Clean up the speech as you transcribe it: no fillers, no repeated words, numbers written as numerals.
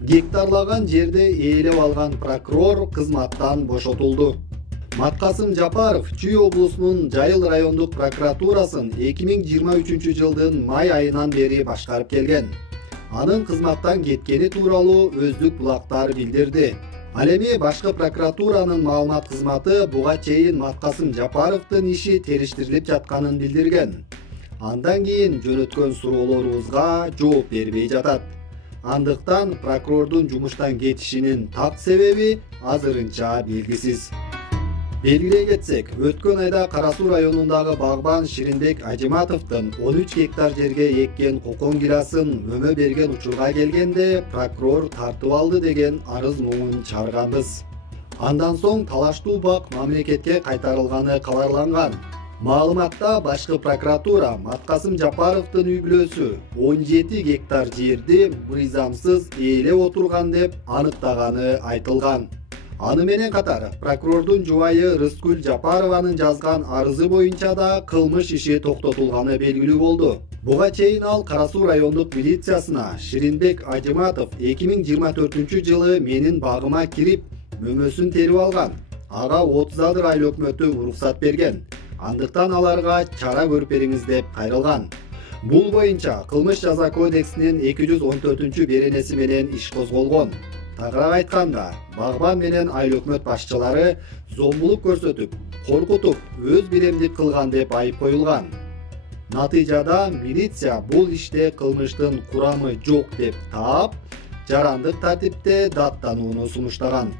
Гектарлаган жерди ээлеп алган прокурор кызматтан бошотулду. Маткасым Жапаров Чүй облусунун Жайыл райондук прокуратурасын 2023 жылдын май айынан бери башкарып келген. Анын кызматтан кеткени тууралуу өздүк булактар билдирди. Ал эми башкы прокуратуранын маалымат кызматы буга чейин Маткасым Жапаровдун иши териштирилип жатканын билдирген. Андан кийин жөнөткөн суроолорубузга жооп бербей жатат. Андыктан прокурордун жумуштан кетишинин так себеби азырынча белгисиз. Белгилей кетсек, өткөн айда Кара Суу районундагы багбан Ширинбек Ажиматовдун 13 гектар жерге эккен кокон гирасын өмө берген учурга келгенде прокурор тартып алды деген арыз муңун чыгарганбыз. Андан соң талаштуу бак мамлекетке кайтарылганы кабарланган. Маалыматта башкы прокуратура Маткасым Жапаровдун үй бүлөсү 17 гектар жерди мыйзамсыз ээлеп отурган деп аныктаганы айтылган. Аны менен катар прокурордун жубайы Рыскүл Жапарованын жазган арызы боюнча да кылмыш иши токтотулганы белгилүү болду. Буга чейин ал Кара Суу райондук милициясына Ширинбек Ажиматов 2024 жылы менин багыма кирип, мөмөсүн терип алган. Ага 30 ай өкмөтү уруксат берген. Андыктан аларга чара көрүп бериңиз деп кайрылган. Бул боюнча кылмыш жаза кодексинин 214 беренеси менен иш козголгон. Тагыраак айтканда, багбан менен айыл өкмөт башчылары зомбулук көрсөтүп, коркутуп, өз биремдик кылган деп айып коюлган. Натыйжада милиция бул иште кылмыштын курамы жок деп таап, жарандык тартипте даттанууну сунуштаган.